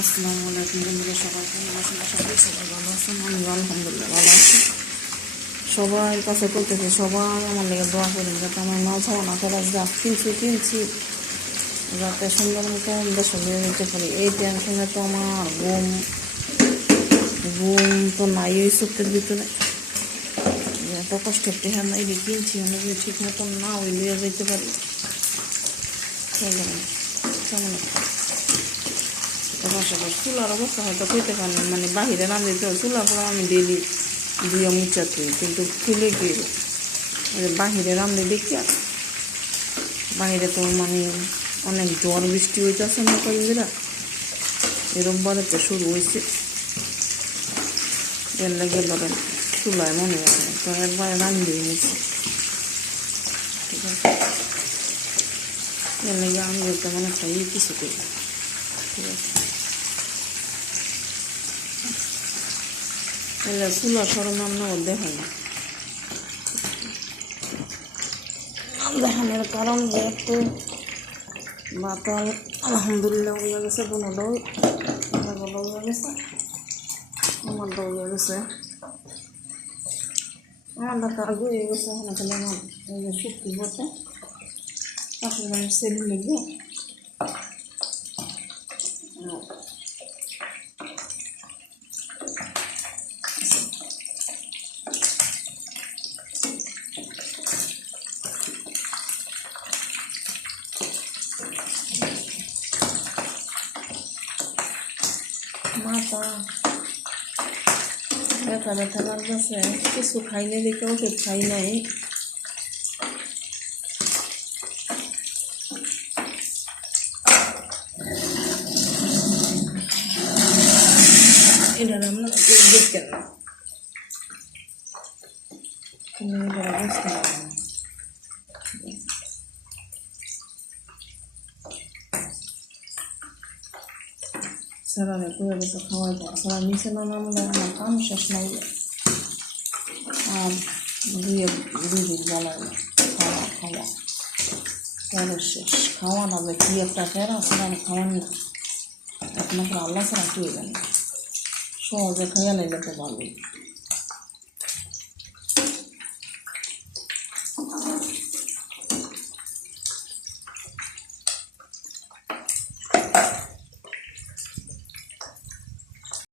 আসসালামু আলাইকুম বন্ধুরা, সবাই সবাই ভালো আছেন। আমি আলহামদুলিল্লাহ ভালো আছি। সবাই কাছে করতেছে সবাই আমার লেগে দোয়া করেন যাতে আমার মাল ছাড়া করা যা কিনছি কিনছি। যাতে সুন্দর মতো দেশে নিয়ে নিতে পারি। এই টেনশনে তো আমার ঘুম ঘুম তো নাই ওই সত্যের ভিতরে। এত কষ্টের টেহা নাই রে কিনছি, আমি ঠিক মতন না ওই নিয়ে যেতে পারি। কেমন বসে চুলার অবস্থা হয়তো কইতে পারেন মানে বাহিরে নাম দিতে চুলা পড়া আমি ডেলি দিয়ে মুচা তুই কিন্তু খুলে গিয়ে বাহিরে রান্ধে দেখি আর বাইরে তো মানে অনেক ঝড় বৃষ্টি হইতেছে না কয়েকদিরা এরম বারেতে শুরু হয়েছে এর লেগে ধরেন চুলায় মনে হয় তো একবার রান্ধে নিয়েছি ঠিক আছে এর লেগে আমি তেমন একটা ই কিছু করি। ঠিক আছে। এলে চুলা সরঞ্জাম না। দেখাই না দেখানোর কারণ যেহেতু বাতাল আলহামদুলিল্লাহ হয়ে গেছে বোনটাও বলো হয়ে গেছে আমারটাও হয়ে গেছে। আমারটা কাজ হয়ে গেছে, এখন খালি আমার শুক্তি বসে বাড়ির লিখবে মাথা ব্যথা ব্যথা লাগতেছে কিছু খাইনি দেখে ওষুধ খাই নাই এটা রান্না দেখতেন না তুমি এটা বুঝতে স্যারারে করে গেছে খাওয়াই দেয় স্যারা নিচে নামলে আমার কাম শেষ নাই আর দুয়ে দুই দিন বলার না খাওয়া খাওয়া পরে শেষ খাওয়া না যে কী একটা ফেরা সেটা আমি খাওয়ান একমাত্র আল্লাহ ছাড়া কেউ জানে সহজে খাইয়া লাইলে তো ভালোই